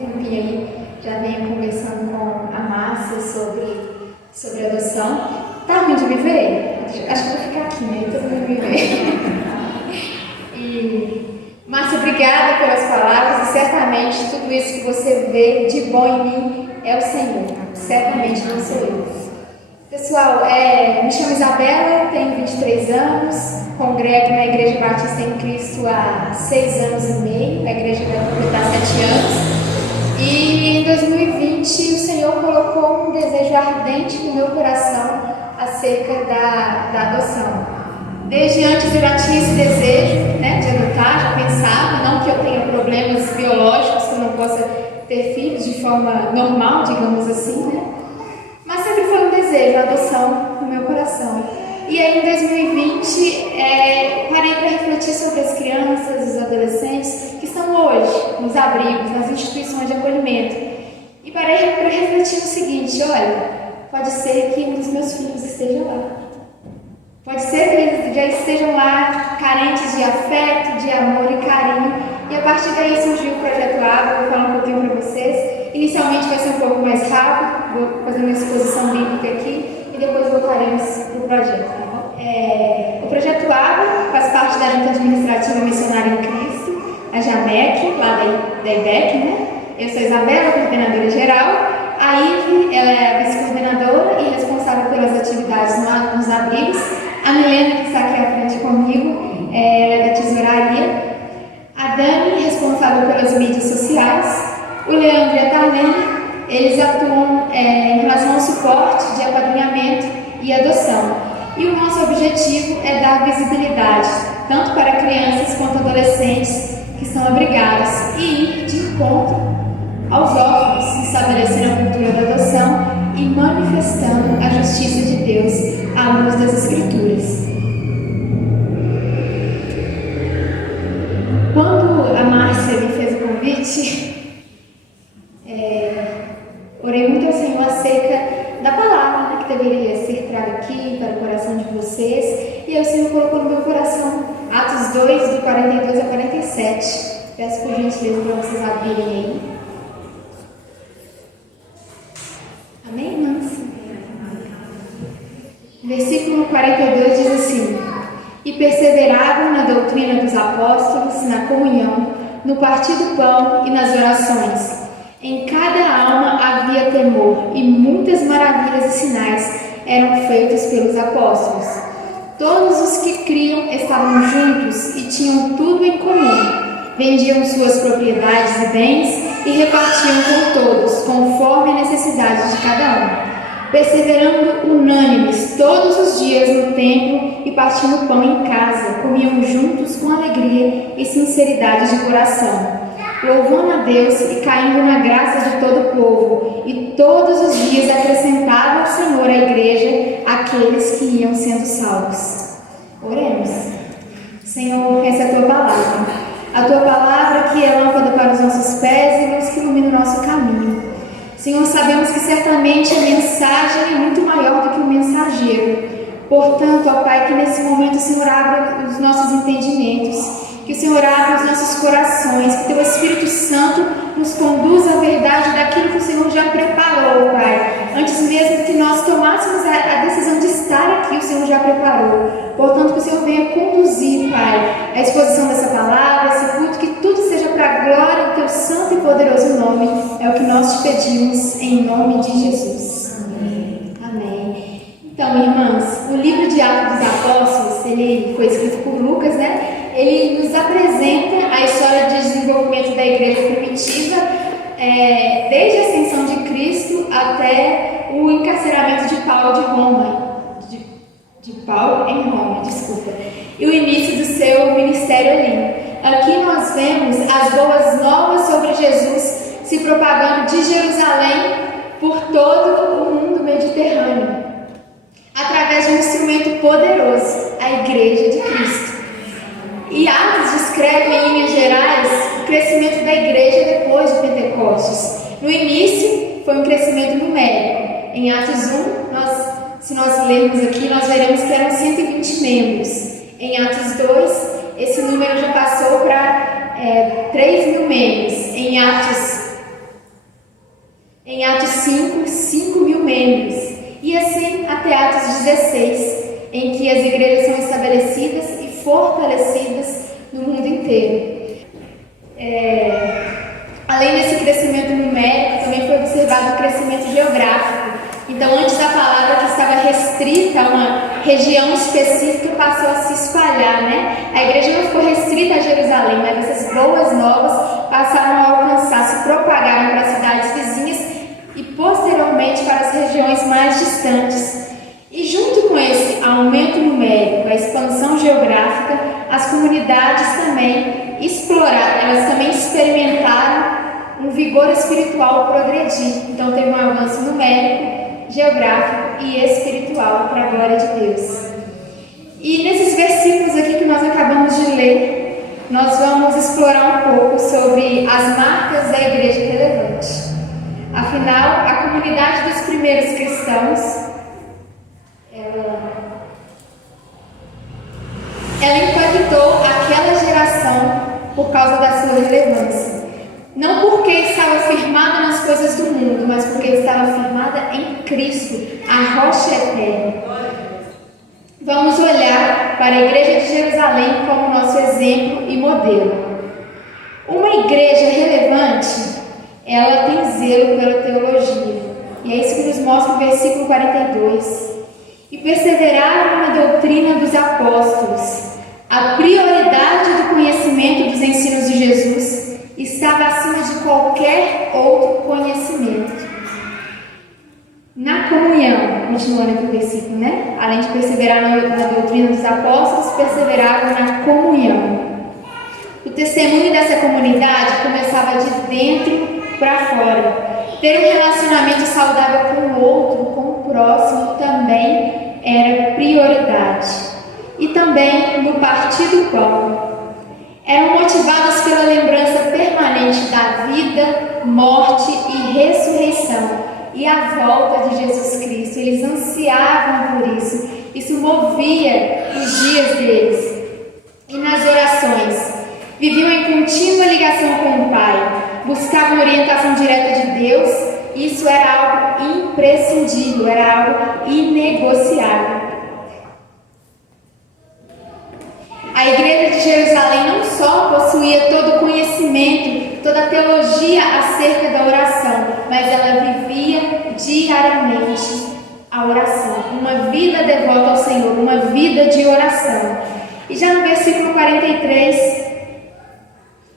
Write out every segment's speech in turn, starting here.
tempinho aí, já venho conversando com a Márcia sobre adoção. Tá ruim de me ver? Acho que vou ficar aqui, né? Todo mundo me vê. E, Márcia, obrigada pelas palavras e certamente tudo isso que você vê de bom em mim é o Senhor. Certamente não sou eu. Pessoal, me chamo Isabela, tenho 23 anos, congrego na Igreja Batista em Cristo há 6 anos e meio, a igreja vai completar 7 anos. E em 2020 o Senhor colocou um desejo ardente no meu coração acerca da adoção. Desde antes eu já tinha esse desejo, de adotar, já pensava, não que eu tenha problemas biológicos, que eu não possa ter filhos de forma normal, digamos assim, mas sempre foi um desejo, a adoção no meu coração. E aí em 2020 parei para refletir sobre as crianças, os adolescentes que estão hoje nos abrigos, nas instituições de acolhimento. E parei para refletir o seguinte: olha, pode ser que um dos meus filhos esteja lá. Pode ser que eles já estejam lá carentes de afeto, de amor e carinho. E a partir daí surgiu o Projeto Água, vou falar um pouquinho para vocês. Inicialmente vai ser um pouco mais rápido, vou fazer uma exposição bíblica aqui e depois voltaremos para o projeto. Tá bom? O Projeto Água faz parte da Junta Administrativa Missionária em Cristo, a JAMEC, lá da IBEC, Eu sou Isabela, coordenadora geral. A Ive, ela é a vice-coordenadora e responsável pelas atividades nos abrigos. A Milena, que está aqui à frente comigo, ela é da tesouraria. A Dani, responsável pelas mídias sociais. O Leandro e a Tarlene, eles atuam em relação ao suporte de apadrinhamento e adoção. E o nosso objetivo é dar visibilidade, tanto para crianças quanto adolescentes que estão abrigados, e ir de encontro aos órfãos, estabelecendo a cultura da adoção e manifestando a justiça de Deus à luz das Escrituras. Quando a Márcia me fez o convite, orei muito ao Senhor acerca da palavra que deveria ser traga aqui para o coração de vocês, e aí o Senhor colocou no meu coração Atos 2, do 42 a 47. Peço por gentileza para vocês abrirem aí. Amém, irmãs? Versículo 42 diz assim: E perseveravam na doutrina dos apóstolos, na comunhão, no partir do pão e nas orações. Em cada alma havia temor, e muitas maravilhas e sinais eram feitos pelos apóstolos. Todos os que criam estavam juntos e tinham tudo em comum. Vendiam suas propriedades e bens e repartiam com todos, conforme a necessidade de cada um. Perseverando unânimes todos os dias no templo e partindo pão em casa, comiam juntos com alegria e sinceridade de coração, louvando a Deus e caindo na graça de todo o povo, e todos os dias acrescentava ao Senhor à igreja aqueles que iam sendo salvos. Oremos. Senhor, essa é a Tua palavra. A Tua palavra que é lâmpada para os nossos pés e luz que ilumina o nosso caminho. Senhor, sabemos que certamente a mensagem é muito maior do que o mensageiro. Portanto, ó Pai, que nesse momento o Senhor abra os nossos entendimentos, que o Senhor abra os nossos corações, que Teu Espírito Santo nos conduza à verdade daquilo que o Senhor já preparou, Pai. Antes mesmo que nós tomássemos a decisão de estar aqui, o Senhor já preparou. Portanto, que o Senhor venha conduzir, Pai, a exposição dessa palavra, esse culto, que tudo seja para a glória do Teu santo e poderoso nome. É o que nós te pedimos, em nome de Jesus. Amém. Amém. Então, irmãs, o livro de Atos dos Apóstolos, ele foi escrito por Lucas, Ele nos apresenta a história de desenvolvimento da igreja primitiva, desde a ascensão de Cristo até o encarceramento de Paulo de Roma, de Paulo em Roma, e o início do seu ministério ali. Aqui nós vemos as boas novas sobre Jesus se propagando de Jerusalém por todo o mundo mediterrâneo, através de um instrumento poderoso, a Igreja de Cristo. E Atos descreve, em linhas gerais, o crescimento da igreja depois de Pentecostes. No início, foi um crescimento numérico. Em Atos 1, se nós lermos aqui, nós veremos que eram 120 membros. Em Atos 2, esse número já passou para 3.000 membros. Em Atos 5.000 membros. E assim até Atos 16, em que as igrejas são estabelecidas e fortalecidas no mundo inteiro. Além desse crescimento numérico, também foi observado o crescimento geográfico. Então, antes a palavra que estava restrita a uma região específica passou a se espalhar, né? A igreja não ficou restrita a Jerusalém, mas essas boas novas passaram a alcançar, se propagaram para as cidades vizinhas e posteriormente para as regiões mais distantes. E junto com esse aumento numérico, a expansão geográfica, as comunidades também exploraram, elas também experimentaram um vigor espiritual progredir. Então teve um avanço numérico, geográfico e espiritual para a glória de Deus. E nesses versículos aqui que nós acabamos de ler, nós vamos explorar um pouco sobre as marcas da igreja relevante. Afinal, a comunidade dos primeiros cristãos, ela impactou aquela geração por causa da sua relevância. Não porque estava firmada nas coisas do mundo, mas porque estava firmada em Cristo, a rocha eterna. Vamos olhar para a igreja de Jerusalém como nosso exemplo e modelo. Uma igreja relevante, ela tem zelo pela teologia. E é isso que nos mostra o versículo 42. E perseveraram na doutrina dos apóstolos. A prioridade do conhecimento dos ensinos de Jesus estava acima de qualquer outro conhecimento. Na comunhão, continuando aqui o versículo, né? Além de perseverar na doutrina dos apóstolos, perseveravam na comunhão. O testemunho dessa comunidade começava de dentro para fora. Ter um relacionamento saudável com o outro, com o próximo, também era prioridade. E também no partir do pão. Eram motivados pela lembrança permanente da vida, morte e ressurreição e a volta de Jesus Cristo. Eles ansiavam por isso. Isso movia os dias deles. E nas orações, viviam em contínua ligação com o Pai, buscavam orientação direta de Deus. Isso era algo imprescindível, era algo inegociável. A igreja de Jerusalém não só possuía todo o conhecimento, toda a teologia acerca da oração, mas ela vivia diariamente a oração, uma vida devota ao Senhor, uma vida de oração. E já no versículo 43,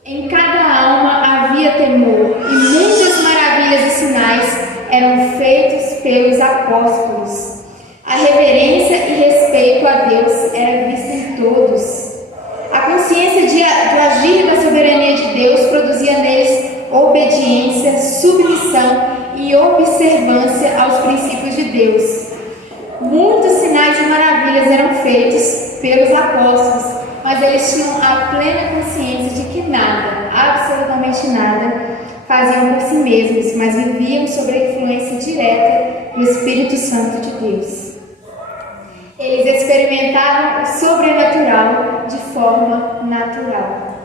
em cada alma havia temor, e muitas maravilhas e sinais eram feitos pelos apóstolos. A reverência e respeito a Deus era vista em todos. A consciência de agir da soberania de Deus produzia neles obediência, submissão e observância aos princípios de Deus. Muitos sinais e maravilhas eram feitos pelos apóstolos, mas eles tinham a plena consciência de que nada, absolutamente nada, faziam por si mesmos, mas viviam sob a influência direta do Espírito Santo de Deus. Eles experimentavam o sobrenatural de forma natural.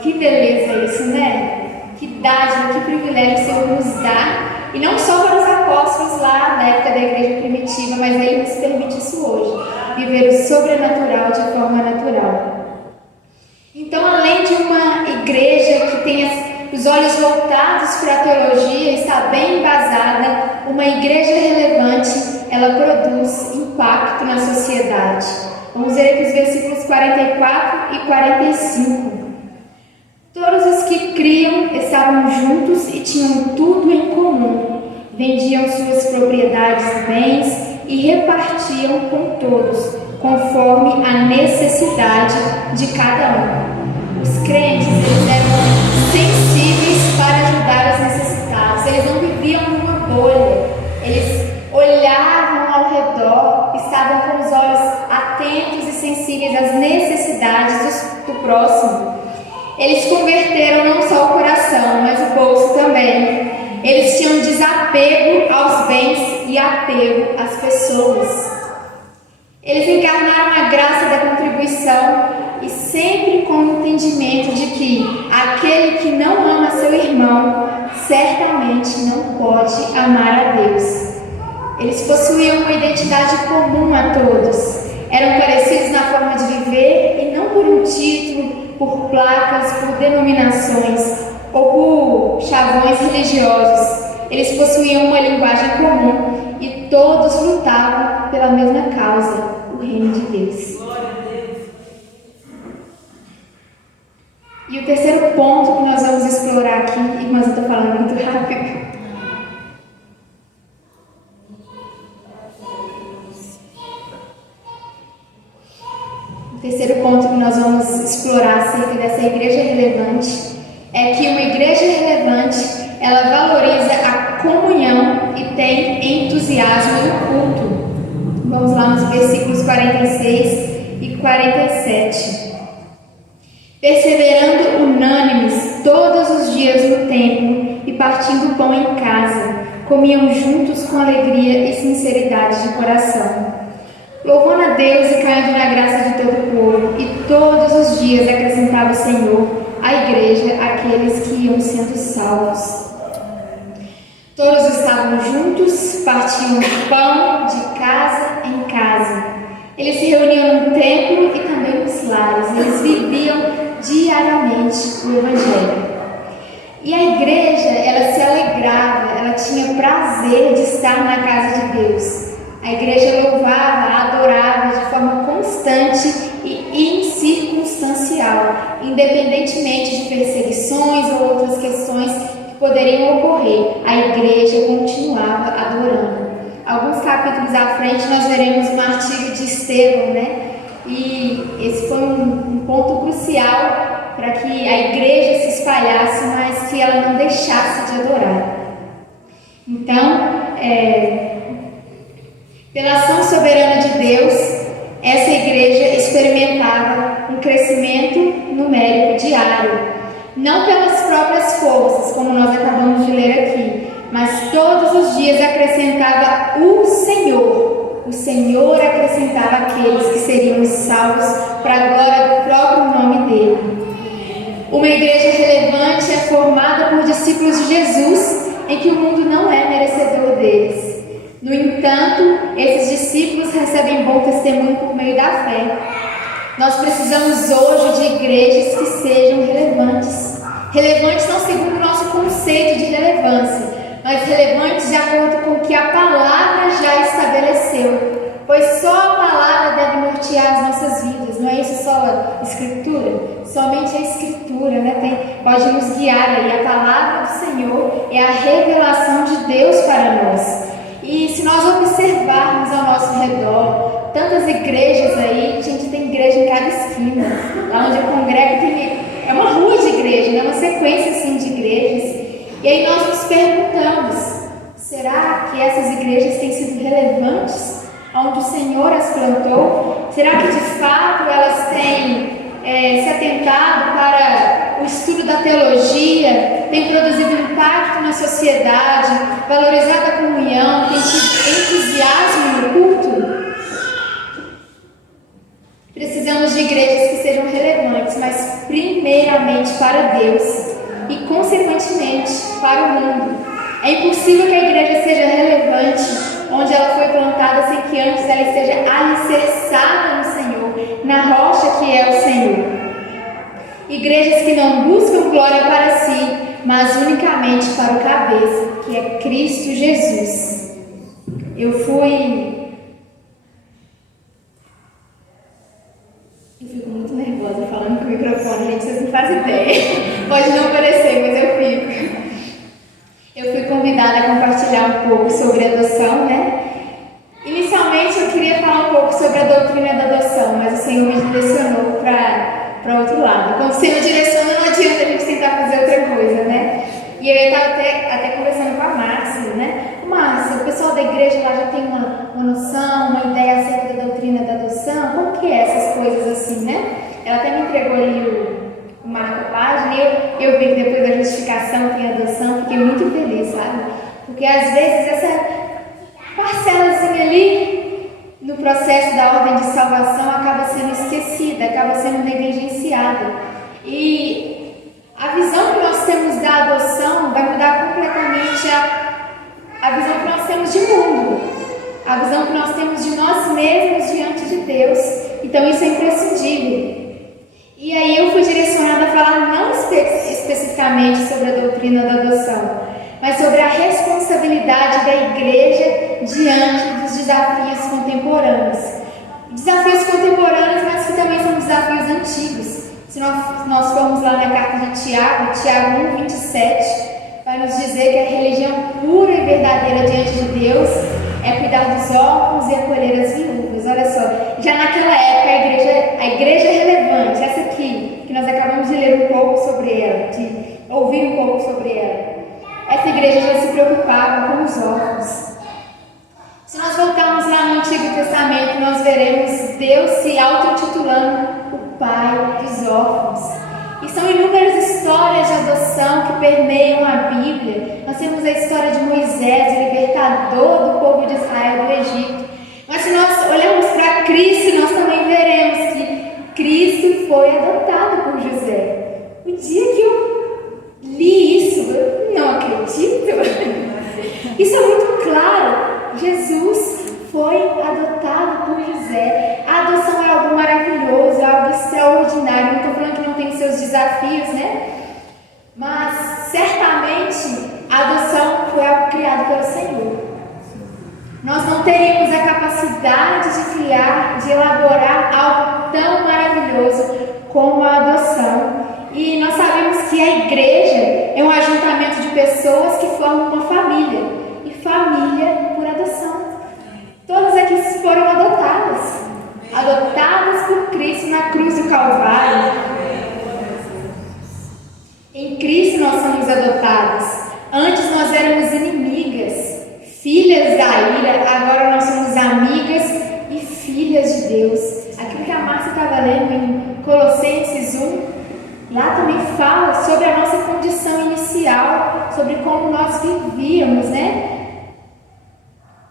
Que beleza isso, né? Que dádiva, que privilégio o Senhor nos dá. E não só para os apóstolos lá na época da igreja primitiva, mas Ele nos permite isso hoje. Viver o sobrenatural de forma natural. Então, além de uma igreja que tenha os olhos voltados para a teologia, está bem embasada, uma igreja relevante, ela produz impacto na sociedade. Vamos ver aqui os versículos 44 e 45. Todos os que criam estavam juntos e tinham tudo em comum. Vendiam suas propriedades e bens e repartiam com todos, conforme a necessidade de cada um. Os crentes, eles eram sensíveis para ajudar os necessitados. Eles não viviam numa bolha. Eles olhavam ao redor, estavam com os olhos atentos e sensíveis às necessidades do próximo. Eles converteram não só o coração, mas o bolso também. Eles tinham desapego aos bens e apego às pessoas. Eles encarnaram a graça da contribuição e sempre com o entendimento de que aquele que não ama seu irmão certamente não pode amar a Deus. Eles possuíam uma identidade comum a todos. Eram parecidos na forma de viver e não por um título, por placas, por denominações ou por chavões religiosos. Eles possuíam uma linguagem comum e todos lutavam pela mesma causa, o reino de Deus. E o terceiro ponto que nós vamos explorar aqui, irmãs, eu estou falando muito rápido. O terceiro ponto que nós vamos explorar acerca dessa igreja relevante é que uma igreja relevante, ela valoriza a comunhão e tem entusiasmo no culto. Vamos lá nos versículos 46 e 47. Perseverando unânimes todos os dias no templo e partindo pão em casa, comiam juntos com alegria e sinceridade de coração, louvando a Deus e caindo na graça de todo o povo, e todos os dias acrescentava o Senhor à igreja aqueles que iam sendo salvos. Todos estavam juntos, partiam pão de casa em casa. Eles se reuniam no templo e também nos lares. Eles viviam diariamente o Evangelho. E a igreja, ela se alegrava, ela tinha prazer de estar na casa de Deus. A igreja louvava, adorava de forma constante e incircunstancial, independentemente de perseguições ou outras questões que poderiam ocorrer. A igreja continuava adorando. Alguns capítulos à frente nós veremos o martírio de Estevão, né? E esse foi um ponto crucial para que a igreja se espalhasse, mas que ela não deixasse de adorar. Então, pela ação soberana de Deus, essa igreja experimentava um crescimento numérico diário, não pelas próprias forças, como nós acabamos de ler aqui, mas todos os dias acrescentava o Senhor. O Senhor acrescentava aqueles que seriam salvos para a glória do próprio nome dele. Uma igreja relevante é formada por discípulos de Jesus, em que o mundo não é merecedor deles. No entanto, esses discípulos recebem bom testemunho por meio da fé. Nós precisamos hoje de igrejas que sejam relevantes. Relevantes não segundo o nosso conceito de relevância, mas relevantes de acordo com o que a palavra já estabeleceu. Pois só a palavra deve nortear as nossas vidas, não é isso só a Escritura? Somente a Escritura, né, pode nos guiar aí. A palavra do Senhor é a revelação de Deus para nós. E se nós observarmos ao nosso redor, tantas igrejas aí, a gente tem igreja em cada esquina. Lá onde eu congrego é uma rua de igreja, né? Uma sequência assim de igrejas. E aí nós nos perguntamos, será que essas igrejas têm sido relevantes onde o Senhor as plantou? Será que de fato elas têm se atentado para o estudo da teologia, têm produzido impacto na sociedade, valorizado a comunhão, têm tido entusiasmo no culto? Precisamos de igrejas que sejam relevantes, mas primeiramente para Deus e consequentemente para o mundo. É impossível que a igreja seja relevante onde ela foi plantada sem que antes ela esteja alicerçada no Senhor, na rocha que é o Senhor. Igrejas que não buscam glória para si, mas unicamente para o cabeça, que é Cristo Jesus. Eu fico muito nervosa falando com o microfone, gente, vocês não fazem ideia. Pode não parecer, mas eu fico. Eu fui convidada a compartilhar um pouco sobre adoção, né? Inicialmente eu queria falar um pouco sobre a doutrina da adoção, mas o Senhor me direcionou para outro lado. Quando o Senhor direciona, não adianta a gente tentar fazer outra coisa, né? E eu estava até conversando com a Márcia, né? Márcia, o pessoal da igreja lá já tem uma noção, uma ideia acerca da doutrina da adoção? Como que é essas coisas assim, né? Ela até me entregou ali o marca-página e eu vi que depois da justificação tem adoção, fiquei muito feliz, sabe? Porque às vezes essa parcelazinha ali no processo da ordem de salvação acaba sendo esquecida, acaba sendo negligenciada. E a visão que nós temos da adoção vai mudar completamente Deus, então isso é imprescindível. E aí eu fui direcionada a falar não especificamente sobre a doutrina da adoção, mas sobre a responsabilidade da igreja diante dos desafios contemporâneos. Desafios contemporâneos, mas que também são desafios antigos. Se nós formos lá na carta de Tiago 1:27, vai nos dizer que a religião pura e verdadeira diante de Deus é cuidar dos órfãos e acolher as viúvas. Olha só, já naquela época a igreja relevante, essa aqui, que nós acabamos de ler um pouco sobre ela, de ouvir um pouco sobre ela, essa igreja já se preocupava com os órfãos. Se nós voltarmos lá no Antigo Testamento, nós veremos Deus se auto-intitulando o Pai dos órfãos. E são inúmeras histórias de adoção que permeiam a Bíblia. Nós temos a história de Moisés, o libertador do povo de Israel do Egito. Mas se nós olharmos para Cristo, nós também veremos que Cristo foi adotado por José. O dia que eu li isso, eu não acredito. Isso é muito claro. Jesus foi adotado por José. A adoção é algo maravilhoso, é algo extraordinário. Não estou falando que não tem seus desafios, né? Mas certamente a adoção foi algo criado pelo Senhor. Nós não teríamos a capacidade de criar, de elaborar algo tão maravilhoso como a adoção. E nós sabemos que a igreja é um ajuntamento de pessoas que formam uma família. E família por adoção. Todas aqui foram adotadas por Cristo na cruz do Calvário. Em Cristo nós somos adotadas. Antes nós éramos inimigas, filhas da ira, agora nós somos amigas e filhas de Deus. Aquilo que a Márcia estava lendo em Colossenses 1, lá também fala sobre a nossa condição inicial, sobre como nós vivíamos, né?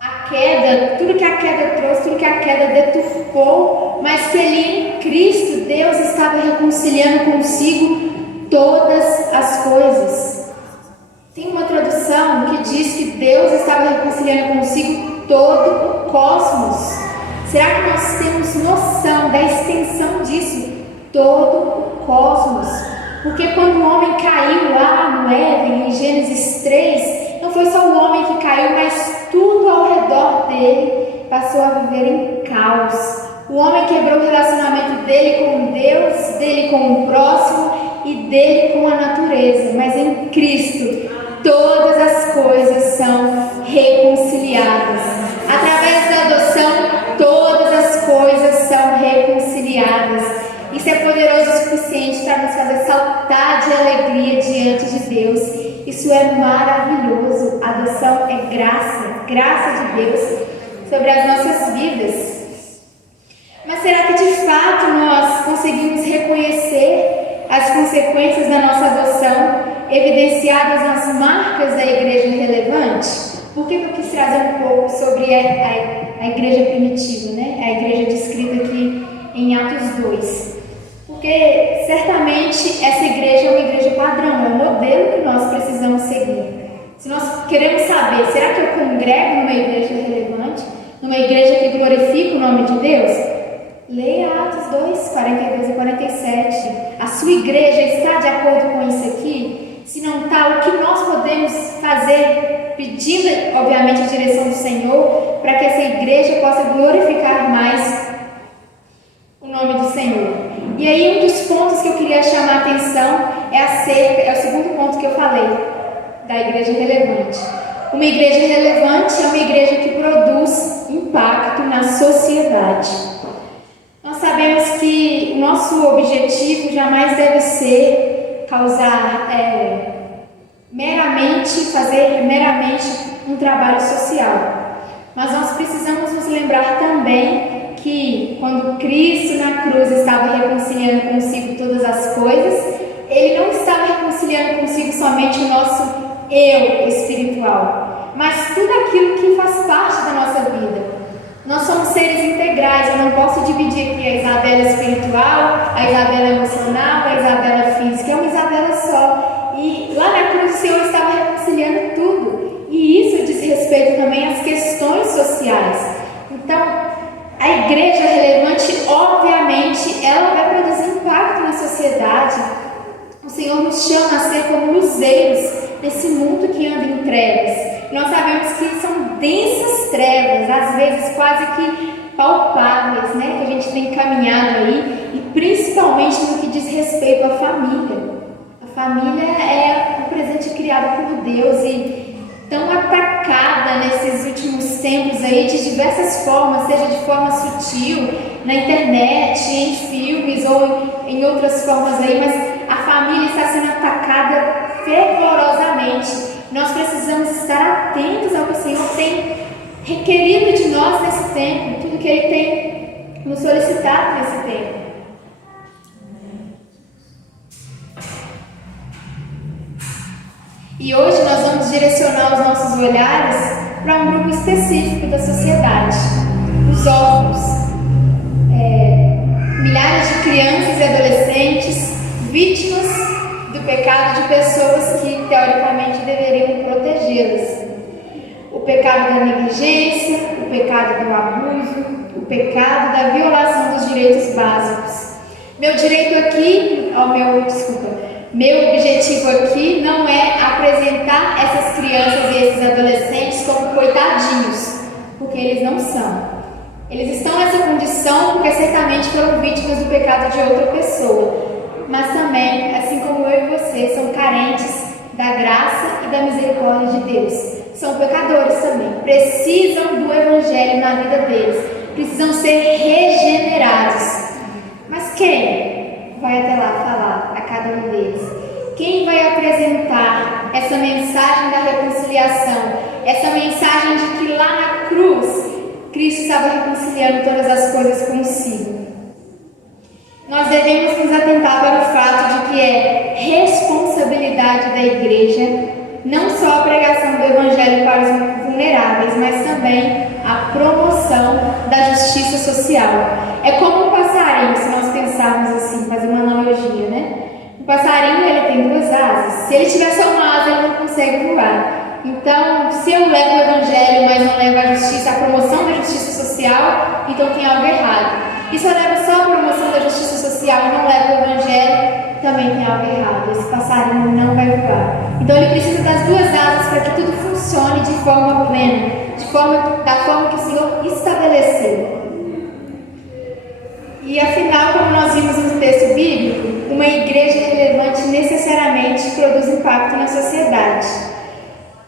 A queda, tudo que a queda trouxe, tudo que a queda deturpou, mas que ali em Cristo Deus estava reconciliando consigo todas as coisas. Tem uma tradução que diz que Deus estava reconciliando consigo todo o cosmos. Será que nós temos noção da extensão disso? Todo o cosmos. Porque quando o homem caiu lá no Éden, em Gênesis 3, não foi só o homem que caiu, mas tudo ao redor dele passou a viver em caos. O homem quebrou o relacionamento dele com Deus, dele com o próximo e dele com a natureza. Mas em Cristo, todas as coisas são reconciliadas. Através da adoção, todas as coisas são reconciliadas. Isso é poderoso o suficiente para nos fazer saltar de alegria diante de Deus. Isso é maravilhoso. A adoção é graça de Deus sobre as nossas vidas. Mas será que de fato nós conseguimos reconhecer as consequências da nossa adoção evidenciadas nas marcas da igreja relevante? Por que eu quis trazer um pouco sobre a igreja primitiva, né? A igreja descrita aqui em Atos 2. Porque certamente essa igreja é uma igreja padrão, é um modelo que nós precisamos seguir. Se nós queremos saber, será que eu congrego numa igreja relevante? Numa igreja que glorifica o nome de Deus? Leia Atos 2, 42 e 47. A sua igreja está de acordo com isso aqui? Se não está, o que nós podemos fazer, pedindo obviamente a direção do Senhor, para que essa igreja possa glorificar mais o nome do Senhor? E aí um dos pontos que eu queria chamar a atenção é o segundo ponto que eu falei, da igreja relevante. Uma igreja relevante é uma igreja que produz impacto na sociedade. Nós sabemos que o nosso objetivo jamais deve ser fazer meramente um trabalho social. Mas nós precisamos nos lembrar também que quando Cristo na cruz estava reconciliando consigo todas as coisas, Ele não estava reconciliando consigo somente o nosso eu espiritual, mas tudo aquilo que faz parte da nossa vida. Nós somos seres integrais, eu não posso dividir aqui a Isabela espiritual, a Isabela emocional, a Isabela física, é uma Isabela só. E lá na cruz o Senhor estava reconciliando tudo, e isso diz respeito também às questões sociais. Então, A igreja relevante, obviamente, ela vai produzir impacto na sociedade. O Senhor nos chama a ser como luzeiros nesse mundo que anda em trevas. Nós sabemos que são densas trevas, às vezes quase que palpáveis, né? Que a gente tem caminhado aí, e principalmente no que diz respeito à família. A família é um presente criado por Deus e tão atacada nesses últimos tempos aí de diversas formas, seja de forma sutil, na internet, em filmes ou em outras formas aí, mas a família está sendo atacada fervorosamente. Nós precisamos estar atentos ao que o Senhor tem requerido de nós nesse tempo, tudo que Ele tem nos solicitado nesse tempo. E hoje nós vamos direcionar os nossos olhares para um grupo específico da sociedade, os órfãos. Milhares de crianças e adolescentes vítimas do pecado de pessoas que teoricamente deveriam protegê-las. O pecado da negligência, o pecado do abuso, o pecado da violação dos direitos básicos. Meu objetivo aqui não é apresentar essas crianças e esses adolescentes como coitadinhos, porque eles não são. Eles estão nessa condição porque certamente foram vítimas do pecado de outra pessoa. Mas também, assim como eu e você, são carentes da graça e da misericórdia de Deus. São pecadores também, precisam do Evangelho na vida deles, precisam ser regenerados. Mas quem vai até lá falar a cada um deles? Quem vai apresentar essa mensagem da reconciliação? Essa mensagem de que lá na cruz, Cristo estava reconciliando todas as coisas consigo. Nós devemos nos atentar para o fato de que é responsabilidade da igreja não só a pregação do Evangelho para os vulneráveis, mas também a promoção da justiça social. É como um passarinho, se nós pensarmos assim, fazer uma analogia, né? O passarinho, ele tem duas asas. Se ele tiver só uma asa, ele não consegue voar. Então, se eu levo o Evangelho, mas não levo a justiça, a promoção da justiça social, então tem algo errado. E se eu levo só a promoção da justiça social e não levo o Evangelho, também tem algo errado. Esse passarinho não vai voar. Então ele precisa das duas asas para que tudo funcione de forma plena, da forma que o Senhor estabeleceu. E afinal, como nós vimos no texto bíblico, uma igreja relevante necessariamente produz impacto na sociedade.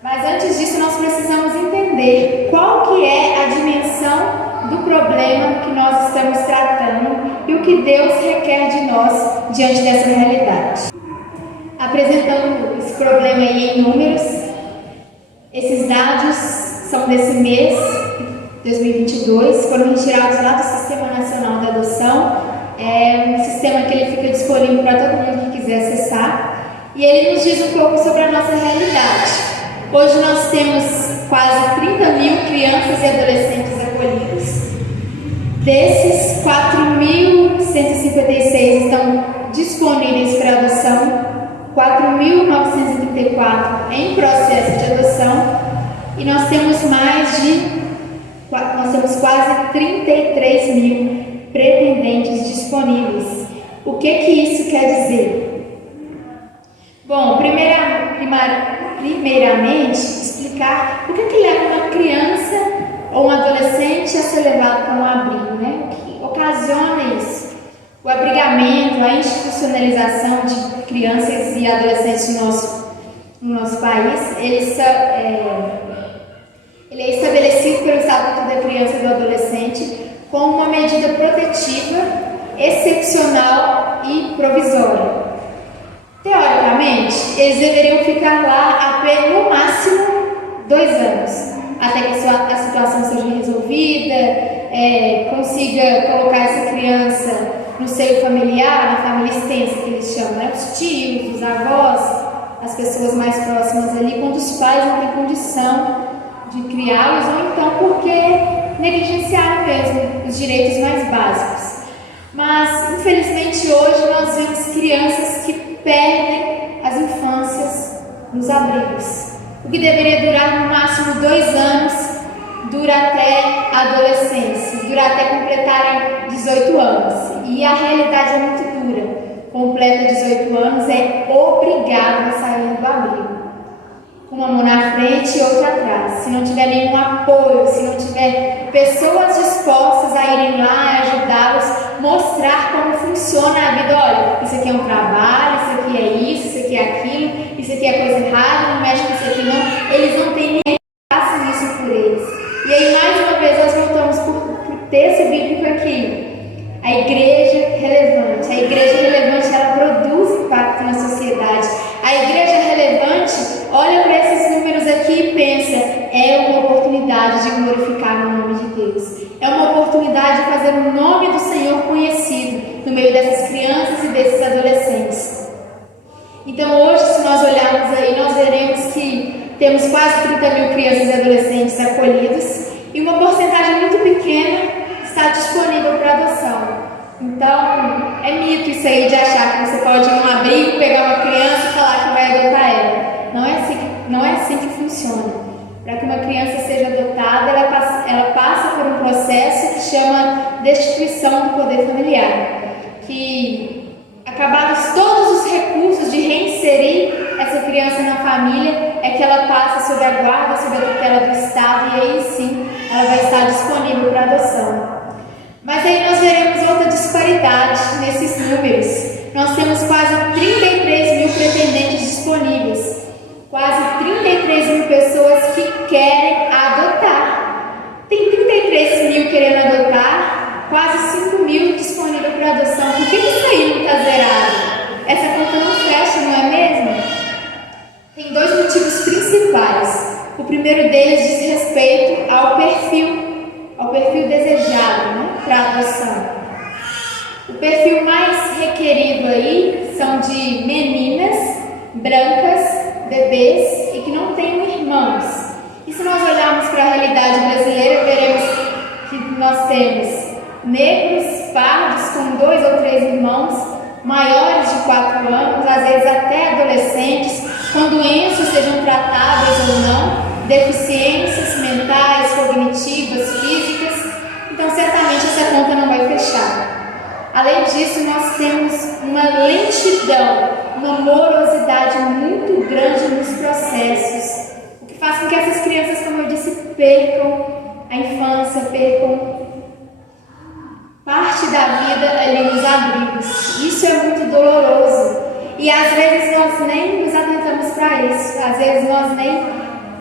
Mas antes disso, nós precisamos entender qual que é a dimensão do problema que nós estamos tratando e o que Deus requer de nós diante dessa realidade. Apresentando esse problema aí em números, esses dados são desse mês, 2022, foram retirados lá do Sistema Nacional da Adoção. É um sistema que ele fica disponível para todo mundo que quiser acessar. E ele nos diz um pouco sobre a nossa realidade. Hoje nós temos quase 30 mil crianças e adolescentes acolhidos. Desses, 4.156 estão disponíveis para adoção, 4.934 em processo de adoção e nós temos quase 33 mil pretendentes disponíveis. O que isso quer dizer? Bom, primeiramente, explicar o que leva uma criança ou um adolescente a ser levado para um abrigo, né? O que ocasiona isso? O abrigamento, a institucionalização de crianças e adolescentes no nosso país, ele é estabelecido pelo Estatuto da Criança e do Adolescente como uma medida protetiva, excepcional e provisória. Teoricamente, eles deveriam ficar lá até no máximo 2 anos, até que a situação seja resolvida, consiga colocar essa criança no seio familiar, na família extensa que eles chamam, né? Os tios, os avós, as pessoas mais próximas ali, quando os pais não têm condição de criá-los, ou então porque negligenciaram mesmo os direitos mais básicos. Mas, infelizmente, hoje nós vemos crianças que perdem as infâncias nos abrigos. O que deveria durar no máximo 2 anos dura até a adolescência, dura até completarem 18 anos. E a realidade é muito dura. Completa 18 anos, é obrigado a sair do abrigo, com uma mão na frente e outra atrás. Se não tiver nenhum apoio, se não tiver pessoas dispostas a irem lá ajudá-los, mostrar como funciona a vida. Olha, isso aqui é um trabalho, isso aqui é isso aqui é aquilo, isso aqui é coisa errada, não mexe com isso aqui não. Eles não têm ninguém que faça isso por eles. E aí, mais uma vez, nós voltamos para o texto bíblico aqui. A igreja relevante. A igreja relevante, ela produz impacto na sociedade. A igreja relevante olha para esses números aqui e pensa: é uma oportunidade de glorificar o nome de Deus. É uma oportunidade de fazer o nome do Senhor conhecido no meio dessas crianças e desses adolescentes. Então hoje, se nós olharmos aí, nós veremos que temos quase 30 mil crianças e adolescentes acolhidos e uma porcentagem muito pequena está disponível para adoção. Então, é mito isso aí de achar que você pode ir num abrigo, pegar uma criança e falar que vai adotar ela. Não é assim que funciona. Para que uma criança seja adotada, ela passa por um processo que chama destituição do poder familiar. Que, acabados todos os recursos de reinserir essa criança na família, é que ela passa sob a guarda, sob a tutela do Estado, e aí sim ela vai estar disponível para adoção. Mas aí nós veremos outra disparidade nesses números. Nós temos quase 33 mil pretendentes disponíveis, quase 33 mil pessoas que querem adotar. Tem 33 mil querendo adotar, quase 5 mil disponíveis para adoção. Por que isso aí não está zerado? Essa conta não fecha, não é mesmo? Tem dois motivos principais. O primeiro deles diz respeito ao perfil desejado, né, para adoção. O perfil mais requerido aí são de meninas brancas, bebês e que não tenham irmãos. E se nós olharmos para a realidade brasileira, veremos que nós temos negros, pardos com 2 ou 3 irmãos, maiores de 4 anos, às vezes até adolescentes, com doenças sejam tratáveis ou não, deficiências mentais, cognitivas, físicas. Então certamente essa conta não vai fechar. Além disso, nós temos uma lentidão, uma morosidade muito grande nos processos, o que faz com que essas crianças, como eu disse, percam a infância, percam parte da vida ali nos abrigos. Isso é muito doloroso e às vezes nós nem nos atentamos para isso, às vezes nós nem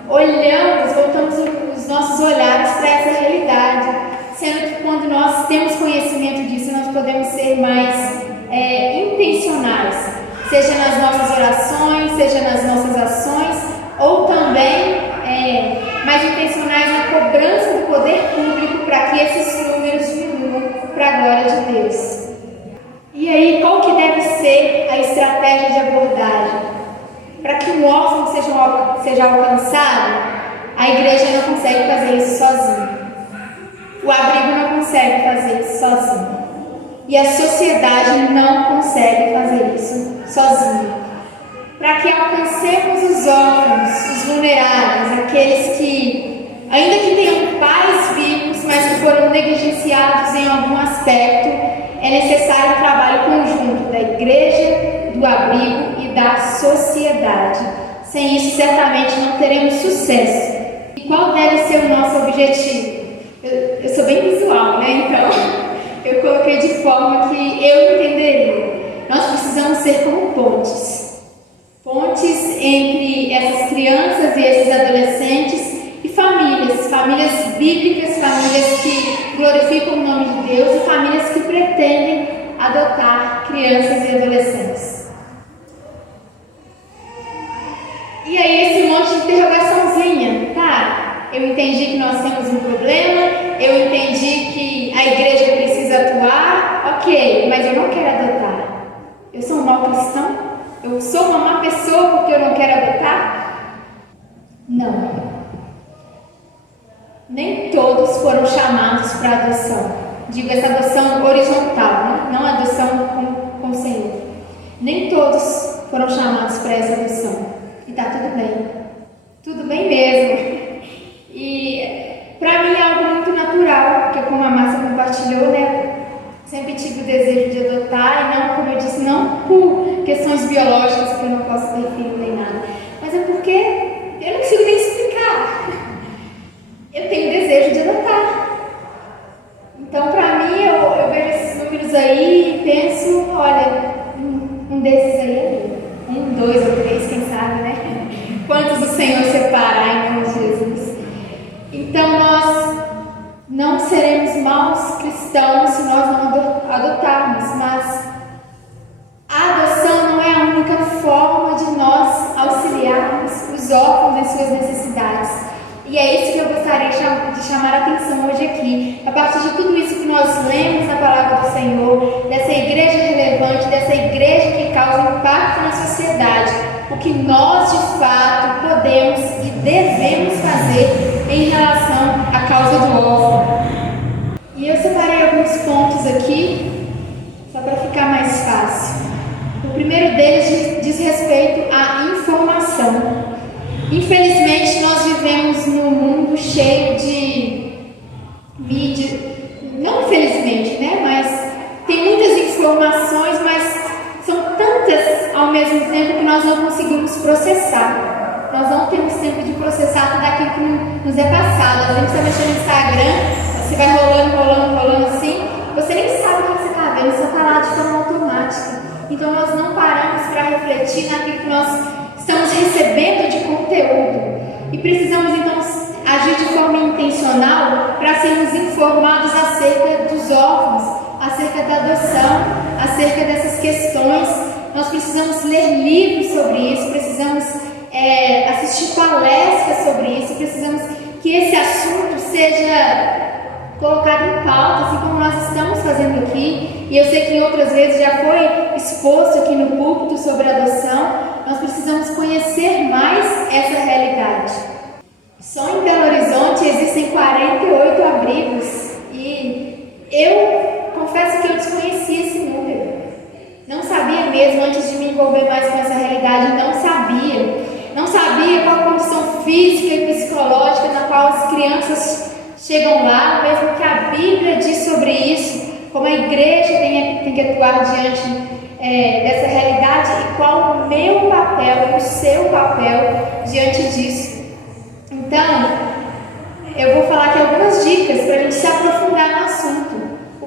olhamos, voltamos os nossos olhares para essa realidade, sendo que quando nós temos conhecimento disso, nós podemos ser mais intencionais, seja nas nossas orações, seja nas nossas ações, ou também mais intencionais na cobrança do poder público para que esses números diminuam para a glória de Deus. E aí, qual que deve ser a estratégia de abordagem? Para que um órfão seja alcançado, a igreja não consegue fazer isso sozinha. O abrigo não consegue fazer isso sozinho. E a sociedade não consegue fazer isso sozinha. Para que alcancemos os órfãos, os vulneráveis, aqueles que, ainda que tenham pais vivos, mas que foram negligenciados em algum aspecto, é necessário um trabalho conjunto da igreja, do abrigo e da sociedade. Sem isso, certamente não teremos sucesso. E qual deve ser o nosso objetivo? Eu sou bem visual, né? Então, eu coloquei de forma que eu entenderia. Nós precisamos ser como pontes. Pontes entre essas crianças e esses adolescentes e famílias bíblicas, famílias que glorificam o nome de Deus e famílias que pretendem adotar crianças e adolescentes. E aí esse monte de interrogaçãozinha, tá? Eu entendi que nós temos um problema, eu entendi que a igreja precisa atuar, ok, mas eu não quero adotar. Eu sou um mau cristão? Eu sou uma má pessoa porque eu não quero adotar? Não. Nem todos foram chamados para adoção. Digo essa adoção horizontal, né? Não adoção com o Senhor. Nem todos foram chamados para essa adoção. E tá tudo bem. Tudo bem mesmo. E para mim não por questões biológicas, que eu não posso ter filho nem nada, mas é porque eu não consigo nem explicar. Eu tenho desejo de adotar. Então, para mim, eu vejo esses números aí e penso, olha, um desses aí é meu. 1, 2 ou 3, quem sabe, né? Quantos o Senhor separar em nome de Jesus. Então, nós não seremos maus cristãos se nós não adotarmos, mas a adoção não é a única forma de nós auxiliarmos os órfãos em suas necessidades. E é isso que eu gostaria de chamar a atenção hoje aqui. A partir de tudo isso que nós lemos na palavra do Senhor, dessa igreja relevante, dessa igreja que causa impacto na sociedade, o que nós de fato podemos e devemos fazer em relação à causa do órfão. E eu separei alguns pontos aqui, só para ficar mais fácil. O primeiro deles diz respeito à informação. Infelizmente, nós vivemos num mundo cheio de mídia, não infelizmente, né? Mas tem muitas informações, mas são tantas ao mesmo tempo que nós não conseguimos processar. Nós não temos tempo de processar tudo aquilo que nos é passado. A gente está mexendo no Instagram, você vai rolando assim, você nem sabe o que você está vendo, você está lá de forma automática. Então nós não paramos para refletir naquilo que nós estamos recebendo de conteúdo. E precisamos então agir de forma intencional para sermos informados acerca dos órfãos, acerca da adoção, acerca dessas questões. Nós precisamos ler livros sobre isso, precisamos assistir palestras sobre isso, precisamos que esse assunto seja colocado em pauta, assim como nós estamos fazendo aqui. E eu sei que outras vezes já foi exposto aqui no púlpito sobre a adoção. Nós precisamos conhecer mais essa realidade. Só em Belo Horizonte existem 48 abrigos e eu confesso que eu desconhecia esse número. Não sabia mesmo, antes de me envolver mais com essa realidade, não sabia. Não sabia qual a condição física e psicológica na qual as crianças chegam lá, mesmo que a Bíblia diz sobre isso, como a igreja tem que atuar diante dessa realidade e qual o meu papel e o seu papel diante disso. Então, eu vou falar aqui algumas dicas para a gente se aprofundar no assunto. A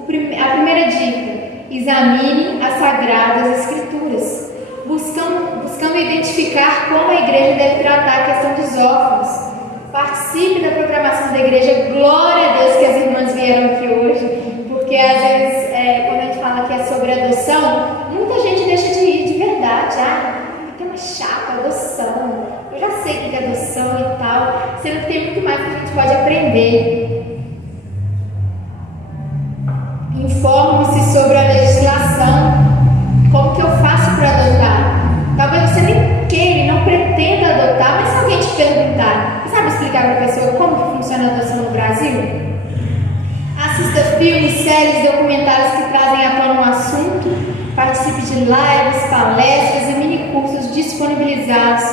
primeira dica: examine as Sagradas Escrituras, buscando identificar como a igreja deve tratar a questão dos órfãos. Participe da programação da igreja. Glória a Deus que as irmãs vieram aqui hoje, porque às vezes, quando a gente fala que é sobre adoção, muita gente deixa de ir de verdade. Tem uma chata, adoção. Eu já sei o que é adoção e tal, sendo que tem muito mais que a gente pode aprender. Informe-se sobre a legislação. Como que eu faço para adotar? Talvez você nem queira e não pretenda adotar, mas se alguém te perguntar, você sabe explicar para a pessoa como que funciona a adoção no Brasil? Assista filmes, séries, documentários que trazem à tona um assunto. Participe de lives, palestras e mini-cursos disponibilizados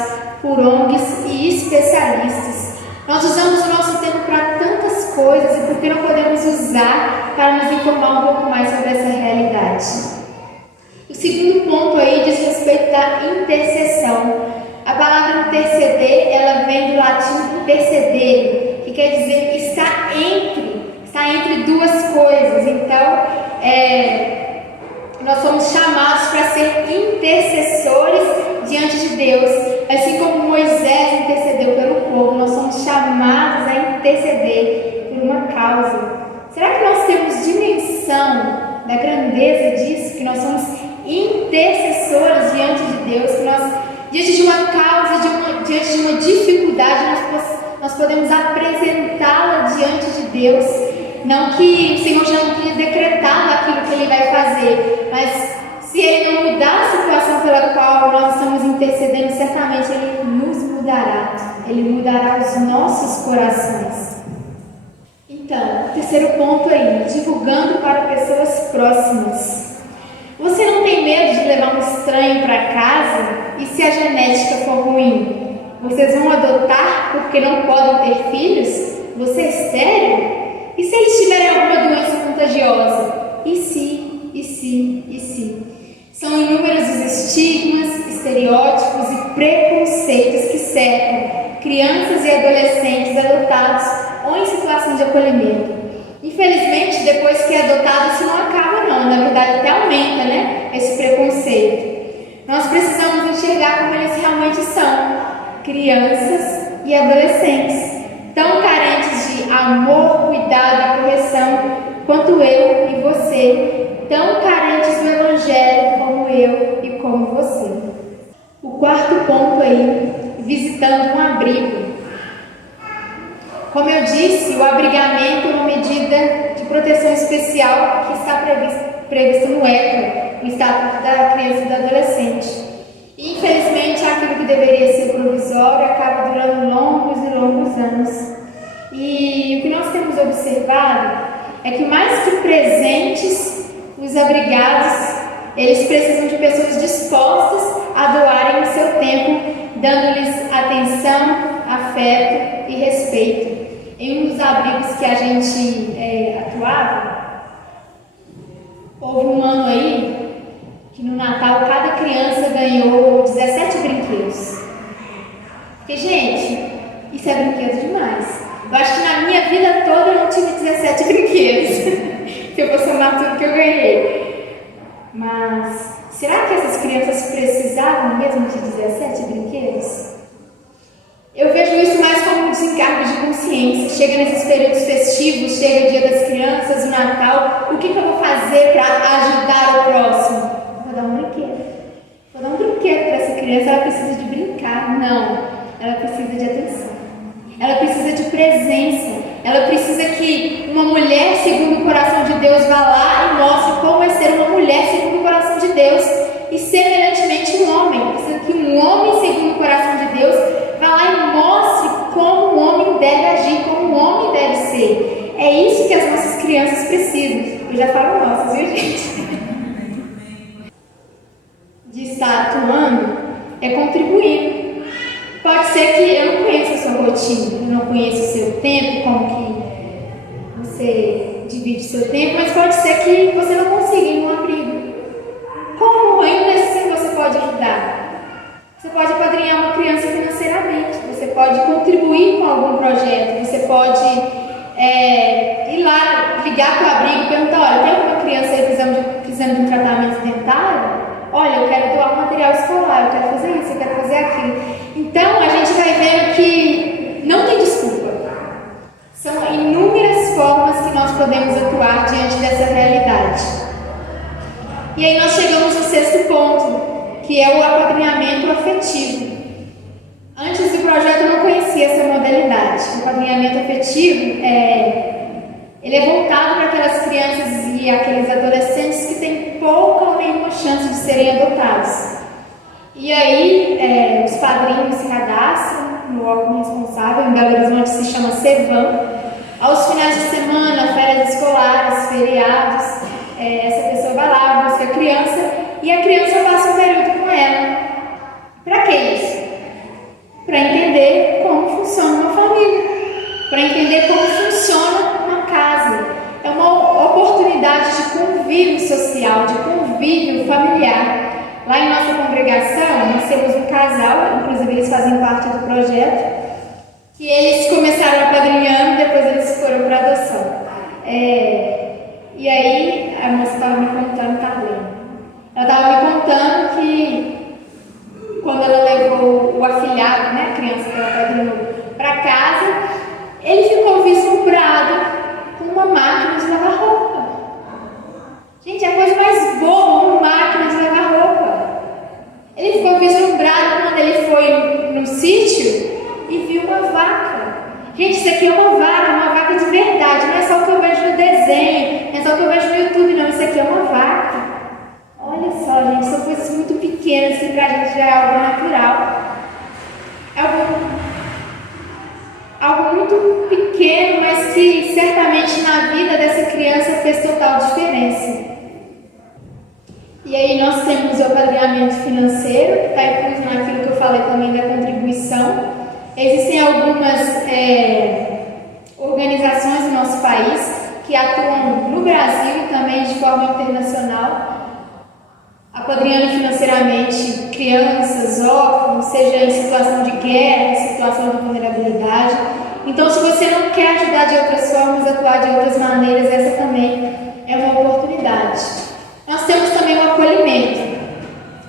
por ONGs e especialistas. Nós usamos o nosso tempo para tantas coisas e por que não podemos usar para nos informar um pouco mais sobre essa realidade? O segundo ponto aí diz respeito da intercessão. A palavra interceder, ela vem do latim intercedere, que quer dizer está entre duas coisas. Então, nós somos chamados para ser intercessores diante de Deus. Assim como Moisés intercedeu pelo povo, nós somos chamados a interceder por uma causa. Será que nós temos dimensão da grandeza disso? Que nós somos intercessores diante de Deus, que nós, diante de uma causa, diante de uma dificuldade, nós podemos apresentá-la diante de Deus. Não que o Senhor já não tenha decretado aquilo que Ele vai fazer, mas se Ele não mudar a situação pela qual nós estamos intercedendo, certamente Ele nos mudará. Ele mudará os nossos corações. Então, terceiro ponto aí, divulgando para pessoas próximas. Você não tem medo de levar um estranho para casa? E se a genética for ruim? Vocês vão adotar porque não podem ter filhos? Você é estéril? E se eles tiverem alguma doença contagiosa? E se? São inúmeros os estigmas, estereótipos e preconceitos que cercam crianças e adolescentes adotados ou em situação de acolhimento. Infelizmente, depois que é adotado, isso não acaba não, na verdade até aumenta, né, esse preconceito. Nós precisamos enxergar como eles realmente são, crianças e adolescentes, tão carentes de amor, cuidado e correção quanto eu e você, tão carentes do Evangelho como eu e como você. O quarto ponto aí, visitando um abrigo. Como eu disse, o abrigamento é uma medida de proteção especial que está prevista no ECA, o Estatuto da Criança e do Adolescente. E, infelizmente, aquilo que deveria ser provisório acaba durando longos e longos anos. E o que nós temos observado é que, mais que presentes, os abrigados, eles precisam de pessoas dispostas a doarem o seu tempo, dando-lhes atenção, afeto e respeito. Em um dos abrigos que a gente atuava, houve um ano aí que no Natal cada criança ganhou 17 brinquedos. Porque, gente, isso é brinquedo demais. Eu acho que na minha vida toda eu não tive 17 brinquedos, que eu vou somar tudo que eu ganhei. Mas será que essas crianças precisavam mesmo de 17 brinquedos? Eu vejo isso mais como um desencargo de consciência. Chega nesses períodos festivos, chega o Dia das Crianças, o Natal. O que eu vou fazer para ajudar o próximo? Vou dar um brinquedo. Vou dar um brinquedo para essa criança. Ela precisa de brincar. Não, ela precisa de atenção. Ela precisa de presença. Ela precisa que uma mulher segundo o coração de Deus vá lá e mostre como é ser uma mulher segundo o coração de Deus. E semelhantemente um homem. Precisa que um homem segundo o coração de Deus vá lá e mostre como um homem deve agir, como um homem deve ser. É isso que as nossas crianças precisam. Eu já falo nossas, viu, gente? De estar atuando é contribuir. Pode ser que eu não conheça a sua rotina, eu não conheço o seu tempo, como que você divide o seu tempo, mas pode ser que você não consiga ir num abrigo. Como ainda assim você pode ajudar? Você pode apadrinhar uma criança financeiramente, você pode contribuir com algum projeto, você pode ir lá, ligar para o abrigo e perguntar, olha, tem alguma criança aí precisando de um tratamento dentário? Olha, eu quero doar um material escolar, eu quero fazer isso, eu quero fazer aquilo. Então, a gente vai vendo que não tem desculpa. São inúmeras formas que nós podemos atuar diante dessa realidade. E aí nós chegamos no sexto ponto, que é o apadrinhamento afetivo. Antes do projeto eu não conhecia essa modalidade. O apadrinhamento afetivo ele é voltado para aquelas crianças e aqueles adolescentes que têm pouca ou nenhuma chance de serem adotados. E aí os padrinhos se cadastram no órgão responsável, em Belo Horizonte se chama CEVAM. Aos finais de semana, férias escolares, feriados, essa pessoa vai lá, busca a criança e a criança passa um período com ela. Para que isso? Para entender como funciona uma família, para entender como funciona uma casa. É uma oportunidade de convívio social, de convívio familiar. Lá em nossa congregação, nós temos um casal, inclusive eles fazem parte do projeto, que eles começaram apadrinhando, depois eles foram para adoção. E aí, a moça estava me contando, tá lendo. Ela estava me contando que quando ela levou o afilhado, né, a criança que ela apadrinhou, para casa, ele ficou vislumbrado com uma máquina de lavar roupa. Gente, é a coisa mais boa, uma máquina de lavar roupa. Ele ficou vislumbrado quando ele foi no sítio e viu uma vaca. Gente, isso aqui é uma vaca de verdade, não é só o que eu vejo no desenho, não é só o que eu vejo no YouTube, não, isso aqui é uma vaca. Olha só, gente, são coisas muito pequenas que pra gente já é algo natural. É algo muito pequeno, mas que certamente na vida dessa criança fez total diferença. E aí nós temos o apadrinhamento financeiro, que está incluso naquilo que eu falei também da contribuição. Existem algumas organizações no nosso país que atuam no Brasil e também de forma internacional, apadrinhando financeiramente crianças, órfãos, seja em situação de guerra, em situação de vulnerabilidade. Então, se você não quer ajudar de outras formas, atuar de outras maneiras, essa também é uma oportunidade. Nós temos também o acolhimento.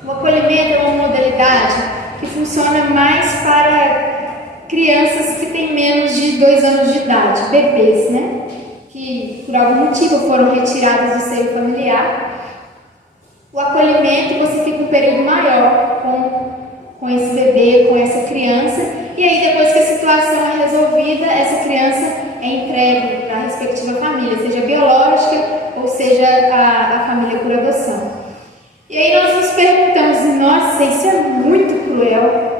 O acolhimento é uma modalidade que funciona mais para crianças que têm menos de 2 anos de idade, bebês, né? Que por algum motivo foram retirados do seio familiar. O acolhimento, você fica um período maior com esse bebê, com essa criança, e aí depois que a situação é resolvida, essa criança é entregue para a respectiva família, seja biológica ou seja a família por adoção. E aí nós nos perguntamos, nossa, isso é muito cruel.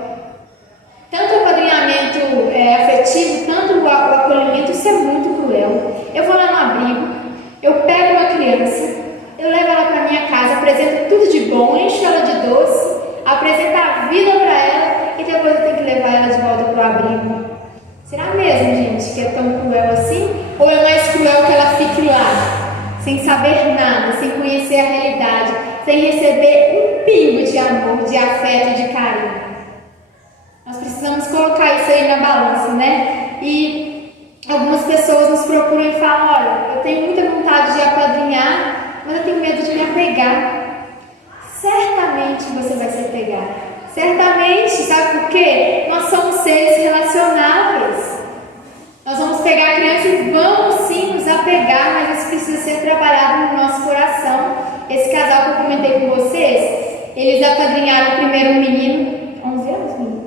Tanto o apadrinhamento afetivo, tanto o acolhimento, isso é muito cruel. Eu vou lá no abrigo, eu pego uma criança, eu levo ela para minha casa, apresento tudo de bom, encho ela de doce, apresento a vida para ela e depois eu tenho que levar ela de volta para o abrigo. Será mesmo, gente, que é tão cruel assim? Ou é mais cruel que ela fique lá, sem saber nada, sem conhecer a realidade, sem receber um pingo de amor, de afeto e de carinho? Nós precisamos colocar isso aí na balança, né? E algumas pessoas nos procuram e falam, olha, eu tenho muita vontade de apadrinhar, mas eu tenho medo de me apegar. Certamente você vai se apegar. Certamente, sabe por quê? Nós somos seres relacionáveis. Nós vamos pegar a criança e vamos sim nos apegar, mas isso precisa ser trabalhado no nosso coração. Esse casal que eu comentei com vocês, eles apadrinharam o primeiro menino, 11 anos, menino?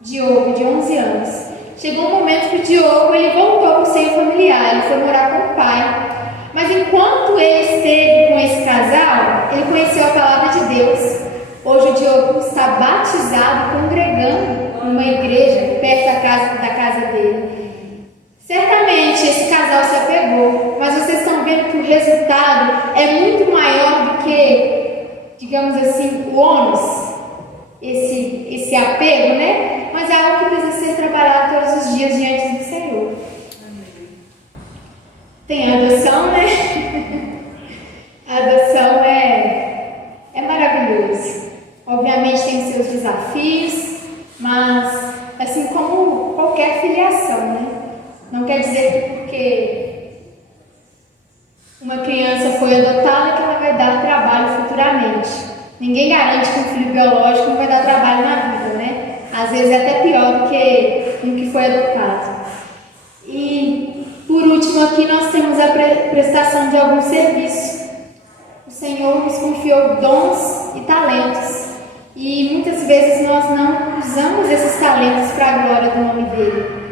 Diogo, de 11 anos. Chegou um momento que o Diogo ele voltou para o seio familiar, ele foi morar com o pai. Mas enquanto ele esteve com esse casal, ele conheceu a palavra de Deus. Hoje o Diogo está batizado, congregando numa igreja perto da casa dele. Certamente esse casal se apegou, mas vocês estão vendo que o resultado é muito maior do que, digamos assim, o ônus, esse apego, né? Mas é algo que precisa ser trabalhado todos os dias diante do Senhor. Tem a adoção, né? A adoção é maravilhoso. Obviamente tem seus desafios, mas assim como qualquer filiação, né? Não quer dizer que porque uma criança foi adotada que ela vai dar trabalho futuramente. Ninguém garante que um filho biológico não vai dar trabalho na vida, né? Às vezes é até pior do que um que foi adotado. E por último aqui nós temos a prestação de algum serviço. O Senhor nos confiou dons e talentos. E muitas vezes nós não usamos esses talentos para a glória do nome dele.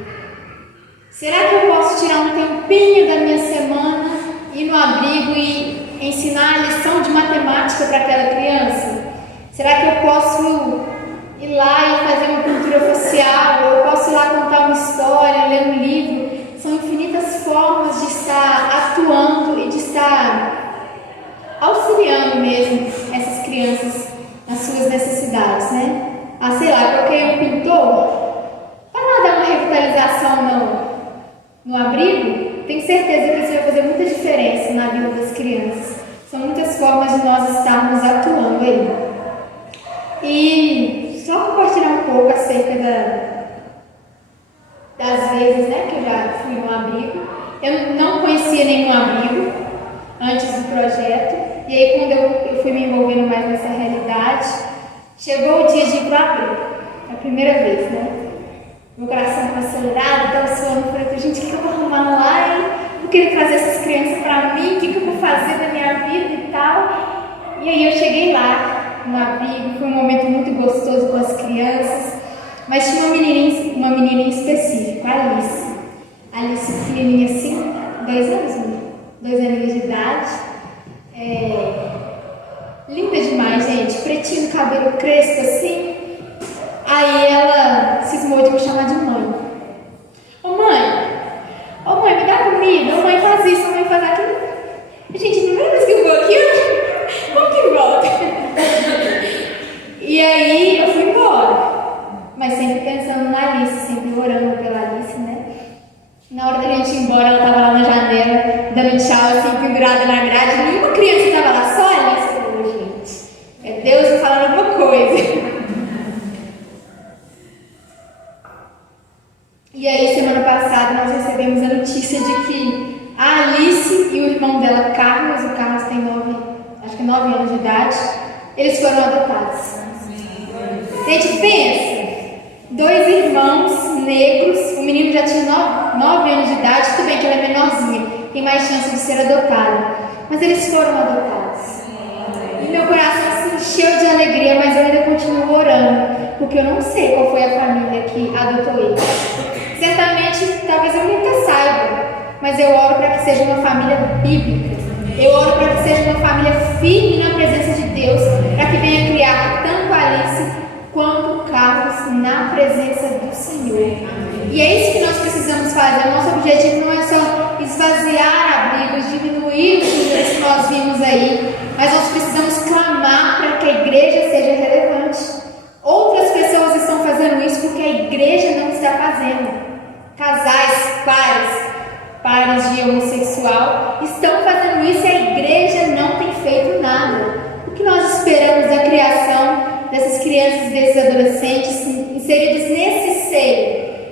Será que eu posso tirar um tempinho da minha semana, ir no abrigo e ensinar a lição de matemática para aquela criança? Será que eu posso ir lá e fazer uma pintura facial? Ou eu posso ir lá contar uma história, ler um livro? São infinitas formas de estar atuando e de estar auxiliando mesmo essas crianças nas suas necessidades, né? Ah, sei lá, coloquei um pintor para lá dar uma revitalização no abrigo. Tenho certeza que isso vai fazer muita diferença na vida das crianças. São muitas formas de nós estarmos atuando aí. E só compartilhar um pouco acerca das vezes, né, que eu já fui no abrigo. Eu não conhecia nenhum abrigo antes do projeto. E aí quando eu fui me envolvendo mais nessa realidade, chegou o dia de ir para o abrigo. A primeira vez, né? Meu coração estava acelerado, estava suando. Falei, gente, o que eu vou arrumar lá? Eu queria trazer essas crianças para mim, o que eu vou fazer da minha vida e tal. E aí eu cheguei lá no abrigo, foi um momento muito gostoso com as crianças. Mas tinha uma menininha específica, a Alice. A Alice pequenininha assim, 2 anos, 2 aninhos de idade. Linda demais, gente. Pretinho, cabelo crespo assim. Aí ela cismou de me chamar de mãe. Ô mãe, me dá comida. Ô mãe, faz isso, ô mãe, faz aquilo. Gente, a primeira vez que eu vou aqui, como que volta? E aí eu fui embora. Mas sempre pensando na Alice, sempre orando pela Alice, né? Na hora da gente ir embora, ela estava lá na janela, dando tchau, assim, pendurada na grade. Nenhuma criança estava lá, só a Alice. Oh, gente. E aí, semana passada, nós recebemos a notícia de que a Alice e o irmão dela, Carlos, o Carlos tem 9 anos de idade, eles foram adotados. A gente pensa, 2 irmãos negros, o menino já tinha 9 anos de idade, tudo bem que ela é menorzinha, tem mais chance de ser adotada, mas eles foram adotados. E meu coração se encheu de alegria, mas eu ainda continuo orando, porque eu não sei qual foi a família que adotou eles. Certamente, talvez eu nunca saiba, mas eu oro para que seja uma família bíblica. Eu oro para que seja uma família firme na presença de Deus, para que venha criar tanto a Alice quanto Carlos na presença do Senhor. E é isso que nós precisamos fazer. O nosso objetivo não é só esvaziar abrigos, diminuir os números que nós vimos aí, mas nós precisamos clamar para que a igreja seja relevante. Outras pessoas estão fazendo isso porque a igreja não está fazendo. Casais, pares de homossexual estão fazendo isso e a igreja não tem feito nada. O que nós esperamos da criação dessas crianças, desses adolescentes inseridos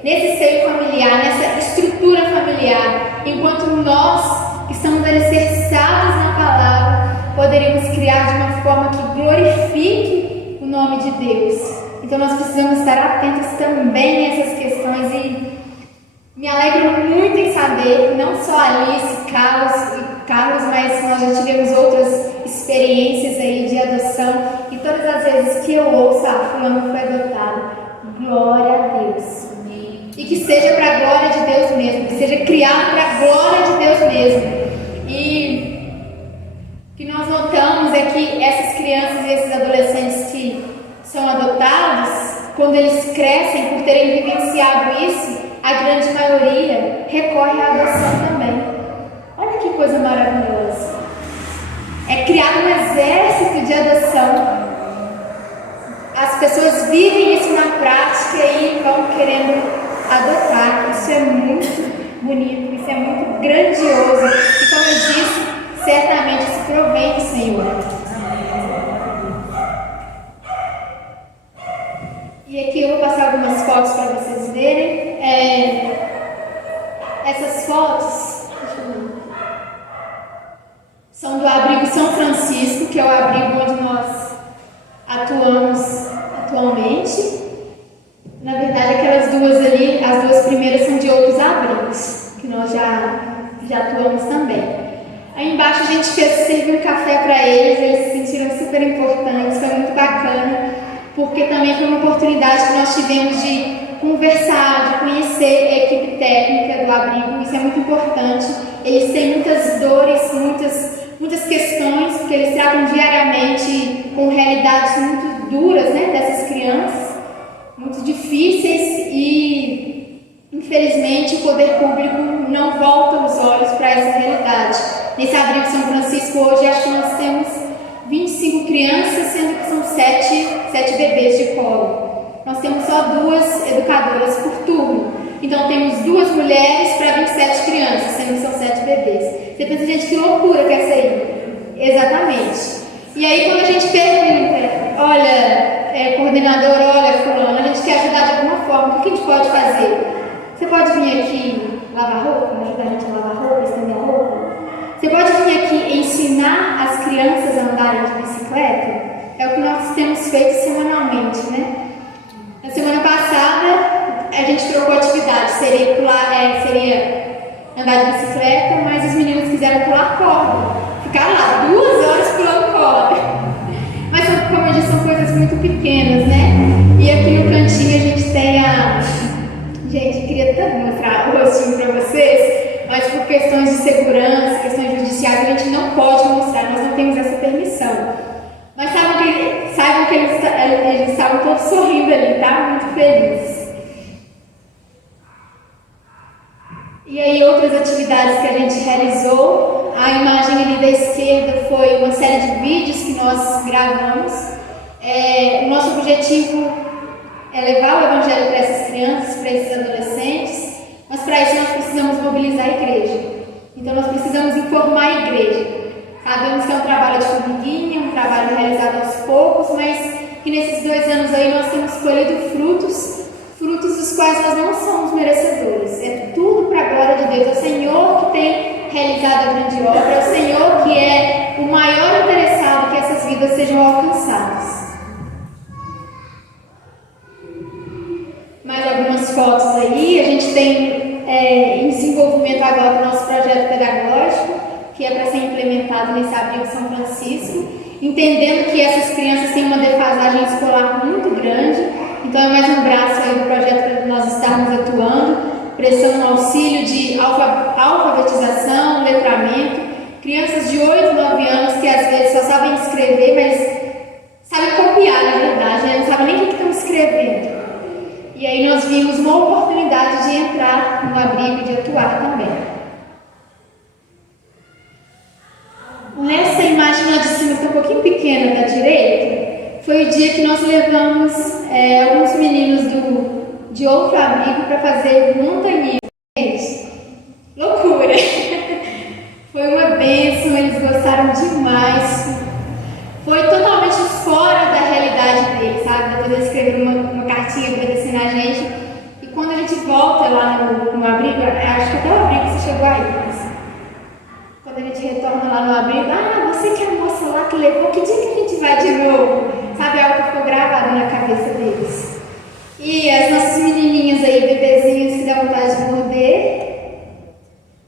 nesse seio familiar, nessa estrutura familiar, enquanto nós que estamos alicerçados na palavra poderíamos criar de uma forma que glorifique o nome de Deus. Então nós precisamos estar atentos também a essas questões e me alegro muito em saber, não só Alice, Carlos, mas nós já tivemos outras experiências aí de adoção e todas as vezes que eu ouço, fulano foi adotado, glória a Deus. E que seja para a glória de Deus mesmo, que seja criado para a glória de Deus mesmo. E o que nós notamos é que essas crianças e esses adolescentes que são adotados, quando eles crescem por terem vivenciado isso, a grande maioria recorre à adoção também. Olha que coisa maravilhosa. É criado um exército de adoção. As pessoas vivem isso na prática e vão querendo adotar. Isso é muito bonito, isso é muito grandioso. E como eu disse, certamente isso provém do Senhor. E aqui eu vou passar algumas fotos para vocês verem. Essas fotos são do abrigo São Francisco, que é o abrigo onde nós atuamos atualmente. Na verdade, aquelas duas ali, as 2 primeiras são de outros abrigos, que nós já atuamos também. Aí embaixo a gente serviu um café para eles se sentiram super importantes, foi muito bacana, porque também foi uma oportunidade que nós tivemos de conversar, de conhecer a equipe técnica do abrigo. Isso é muito importante. Eles têm muitas dores, muitas questões, porque eles tratam diariamente com realidades muito duras, né, dessas crianças, muito difíceis, e infelizmente o poder público não volta os olhos para essa realidade. Nesse abrigo São Francisco hoje acho que nós temos 25 crianças, sendo que são 7 bebês de colo. Nós temos só 2 educadoras por turno. Então temos 2 mulheres para 27 crianças, sendo que são 7 bebês. Você pensa, gente, que loucura que é essa aí? Exatamente. E aí quando a gente pergunta, olha, coordenador, olha, fulano, a gente quer ajudar de alguma forma, o que a gente pode fazer? Você pode vir aqui lavar roupa, ajudar a gente a lavar roupa, estender a roupa? Você pode vir aqui ensinar as crianças a andarem de bicicleta? É o que nós temos feito semanalmente, né? Na semana passada, a gente trocou atividade. Seria andar de bicicleta, mas os meninos quiseram pular corda. Ficaram lá 2 horas pulando corda. Mas, como eu disse, são coisas muito pequenas, né? E aqui no cantinho a gente tem Gente, queria tanto mostrar o rostinho para vocês, mas por questões de segurança, questões judiciais, a gente não pode mostrar, nós não temos essa permissão. Mas saibam que eles estavam todos sorrindo ali, tá? Muito felizes. E aí outras atividades que a gente realizou, a imagem ali da esquerda foi uma série de vídeos que nós gravamos. O nosso objetivo é levar o Evangelho para essas crianças, para esses adolescentes, mas para isso nós precisamos mobilizar a igreja. Então nós precisamos informar a igreja. Sabemos que é um trabalho de formiguinha, um trabalho realizado aos poucos, mas que nesses 2 anos aí nós temos colhido frutos frutos dos quais nós não somos merecedores. É tudo para a glória de Deus. É o Senhor que tem realizado a grande obra, é o Senhor que é o maior interessado que essas vidas sejam alcançadas. Mais algumas fotos aí. A gente tem em desenvolvimento agora o nosso projeto pedagógico, que é para ser implementado nesse abrigo São Francisco, entendendo que essas crianças têm uma defasagem escolar muito grande. Então é mais um braço aí do projeto para nós estarmos atuando, prestando auxílio de alfabetização, letramento, crianças de 8, 9 anos que às vezes só sabem escrever, mas sabem copiar, na verdade, né? Não sabem nem o que estão escrevendo. E aí nós vimos uma oportunidade de entrar no abrigo e de atuar também. Nessa imagem lá de cima, que está um pouquinho pequena da direita, foi o dia que nós levamos alguns meninos de outro abrigo para fazer montanhismo. Loucura! Foi uma bênção, eles gostaram demais. Foi totalmente fora da realidade deles, sabe? Depois eles escreveram uma cartinha agradecendo a gente. E quando a gente volta lá no abrigo, acho que até o abrigo você chegou aí, mas quando a gente retorna lá no abrigo, você que é a moça lá que levou, que dia que a gente vai de novo? Sabe, algo que ficou gravado na cabeça deles. E as nossas menininhas aí, bebezinhas que dá vontade de morder,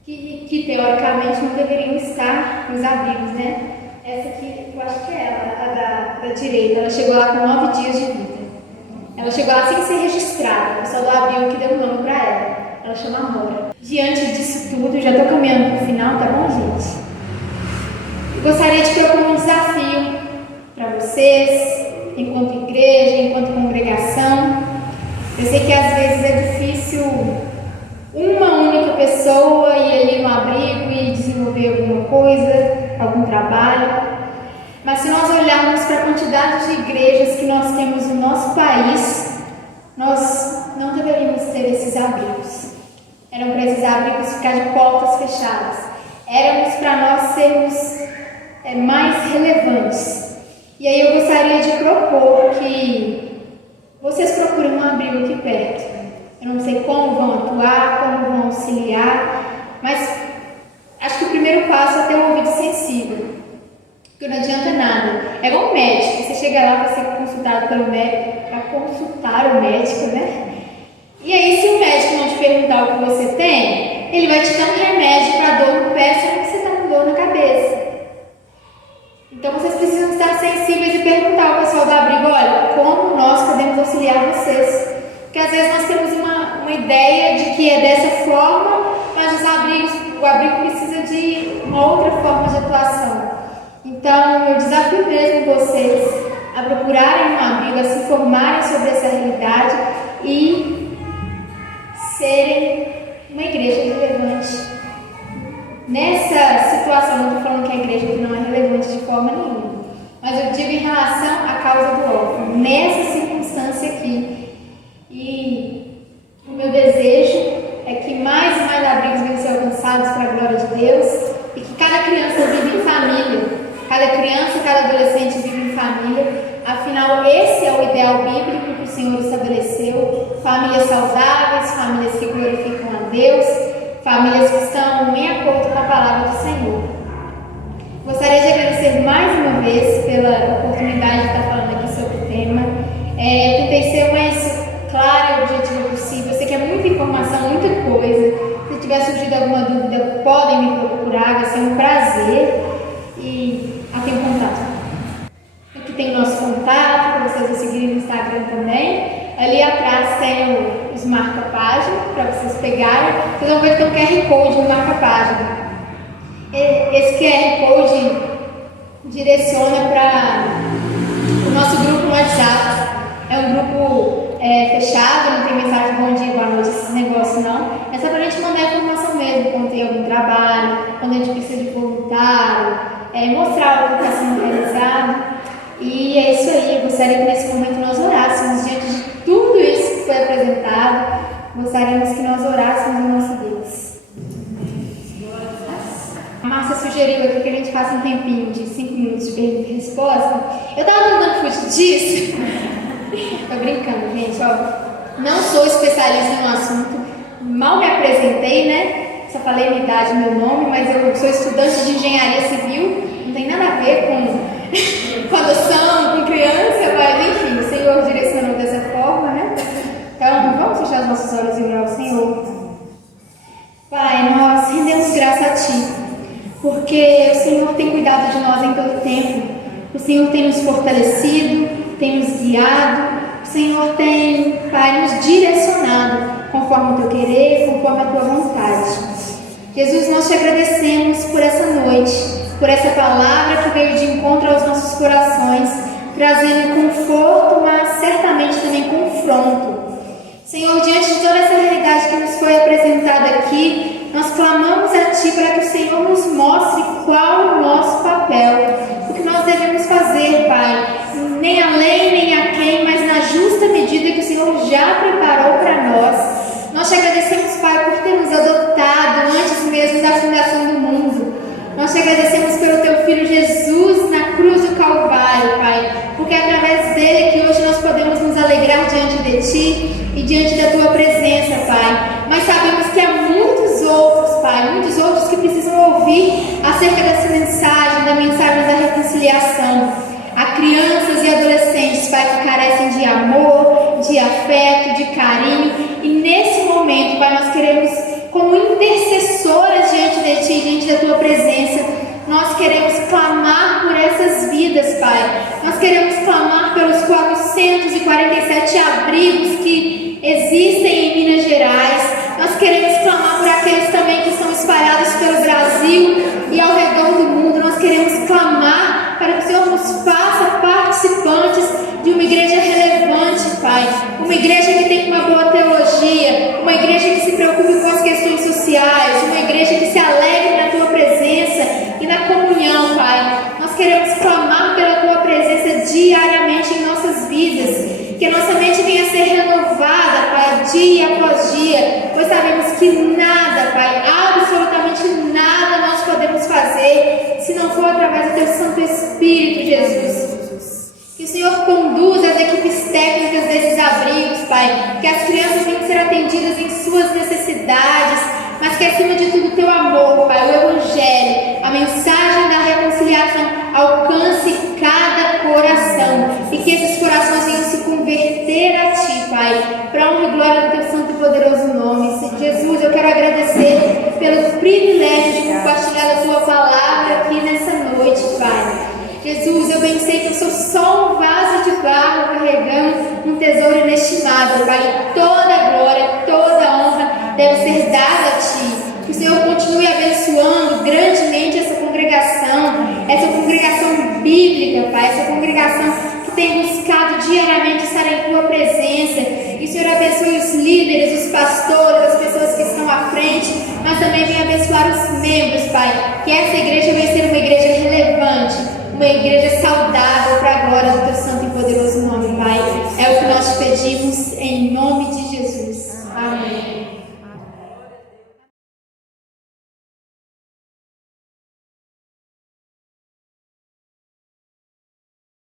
que teoricamente não deveriam estar nos abrigos, né? Essa aqui, eu acho que é ela, a da direita, ela chegou lá com 9 dias de vida. Ela chegou lá sem ser registrada, o pessoal do abrigo que deu o nome para ela. Ela chama Amora. Diante disso tudo, já estou caminhando para o final, tá bom, gente? Eu gostaria de propor um desafio para vocês, enquanto igreja, enquanto congregação. Eu sei que às vezes é difícil uma única pessoa ir ali no abrigo e desenvolver alguma coisa, algum trabalho. Mas se nós olharmos para a quantidade de igrejas que nós temos no nosso país, nós não deveríamos ter esses abrigos. Eram para esses abrigos ficar de portas fechadas. Éramos para nós sermos mais relevantes. E aí eu gostaria de propor que vocês procurem um abrigo aqui perto. Eu não sei como vão atuar, como vão auxiliar, mas acho que o primeiro passo é ter um ouvido sensível, porque não adianta nada. É igual um médico, você chega lá para ser consultado pelo médico, para consultar o médico, né? E aí, se o médico não te perguntar o que você tem, ele vai te dar um remédio para dor no pé, só que você está com dor na cabeça. Então, vocês precisam estar sensíveis e perguntar ao pessoal do abrigo: olha, como nós podemos auxiliar vocês? Porque às vezes nós temos uma ideia de que é dessa forma, mas o abrigo precisa de uma outra forma de atuação. Então, eu desafio mesmo vocês a procurarem um abrigo, a se informarem sobre essa realidade e serem uma igreja relevante. Nessa situação, não estou falando que a igreja não é relevante de forma nenhuma, mas eu digo em relação à causa do órfão, nessa circunstância aqui. E o meu desejo é que mais e mais abrigos venham ser alcançados para a glória de Deus e que cada criança viva em família, cada criança, cada adolescente vive em família. Afinal, esse é o ideal bíblico que o Senhor estabeleceu: famílias saudáveis, famílias que glorificam a Deus, famílias que estão em acordo com a palavra do Senhor. Gostaria de agradecer mais uma vez pela oportunidade de estar falando aqui sobre o tema. Tentei ser o mais claro e objetivo possível. Eu sei que é muita informação, muita coisa. Se tiver surgido alguma dúvida, podem me procurar, vai ser um prazer. E aqui tem um contato. Aqui tem o nosso contato, para vocês seguirem no Instagram também. Ali atrás tem os marca-página, para vocês pegarem. Vocês vão ver que tem um QR Code no marca-página. Esse QR Code direciona para o nosso grupo no WhatsApp. É um grupo fechado, não tem mensagem bom dia, boa noite, esses negócios não. É só para a gente mandar informação mesmo, quando tem algum trabalho, quando a gente precisa de voluntário, mostrar o que está sendo realizado. E é isso aí, eu gostaria que nesse momento nós orássemos diante de tudo isso que foi apresentado. Gostaríamos que nós orássemos ao nosso Deus. A Márcia sugeriu aqui que a gente faça um tempinho de 5 minutos de pergunta e resposta. Eu estava tentando fugir disso. Tô brincando, gente, ó. Não sou especialista no assunto, mal me apresentei, né? Só falei minha idade e meu nome, mas eu sou estudante de engenharia civil, não tem nada a ver com adoção, com criança, mas enfim, o Senhor direcionou dessa forma, né? Então, vamos fechar os nossos olhos e orar ao Senhor. Pai, nós rendemos graça a Ti, porque o Senhor tem cuidado de nós em todo tempo. O Senhor tem nos fortalecido, tem nos guiado, o Senhor tem, Pai, nos direcionado conforme o Teu querer, conforme a Tua vontade. Jesus, nós Te agradecemos por essa noite, por essa palavra que veio de encontro aos nossos corações, trazendo conforto, mas certamente também confronto. Senhor, diante de toda essa realidade que nos foi apresentada aqui, nós clamamos a Ti para que o Senhor nos mostre qual é o nosso papel, o que nós devemos fazer, Pai, nem além, nem aquém, mas na justa medida que o Senhor já preparou para nós. Nós Te agradecemos, Pai, por ter nos adotado antes mesmo da fundação do mundo. Nós Te agradecemos pelo Teu Filho Jesus na cruz do Calvário, Pai, porque é através dele que hoje nós podemos nos alegrar diante de Ti e diante da Tua presença, Pai. Mas sabemos que há muitos outros, Pai, muitos outros que precisam ouvir acerca dessa mensagem, da mensagem da reconciliação. Há crianças e adolescentes, Pai, que carecem de amor, de afeto, de carinho. E nesse momento, Pai, nós queremos, como intercessoras diante de Ti, diante da Tua presença, nós queremos clamar por essas vidas, Pai. Nós queremos clamar pelos 447 abrigos que existem em Minas Gerais. Nós queremos clamar por aqueles também que estão espalhados pelo Brasil e ao redor do mundo. Nós queremos clamar para que o Senhor nos faça participantes de uma igreja relevante, Pai. Uma igreja que tem uma boa teologia, uma igreja que se preocupe com as questões sociais, uma igreja que se alegre na Tua presença e na comunhão, Pai. Nós queremos clamar pela Tua presença diariamente em nossas vidas. Que a nossa mente venha a ser renovada, Pai, dia após dia, pois sabemos que nada, Pai, absolutamente nada nós podemos fazer se não for através do Teu Santo Espírito, Jesus. Que o Senhor conduza as equipes técnicas desses abrigos, Pai, que as crianças venham ser atendidas em suas necessidades, mas que acima de tudo o Teu amor, Pai, o Evangelho, a mensagem da reconciliação alcance cada coração e que esses corações venham se converter a Ti, Pai, para a honra e glória do Teu santo e poderoso nome. Jesus, eu quero agradecer pelo privilégio de compartilhar a Tua palavra aqui nessa noite, Pai. Jesus, eu bem sei que eu sou só um vaso de barro carregando um tesouro inestimável, Pai. Toda glória, toda honra deve ser dada a Ti. Que o Senhor continue abençoando grandemente essa congregação bíblica, Pai, essa congregação que tem buscado diariamente estar em Tua presença. Que o Senhor abençoe os líderes, os pastores, as pessoas que estão à frente, mas também venha abençoar os membros, Pai. Que essa igreja venha ser uma igreja relevante, uma igreja saudável para a glória do Teu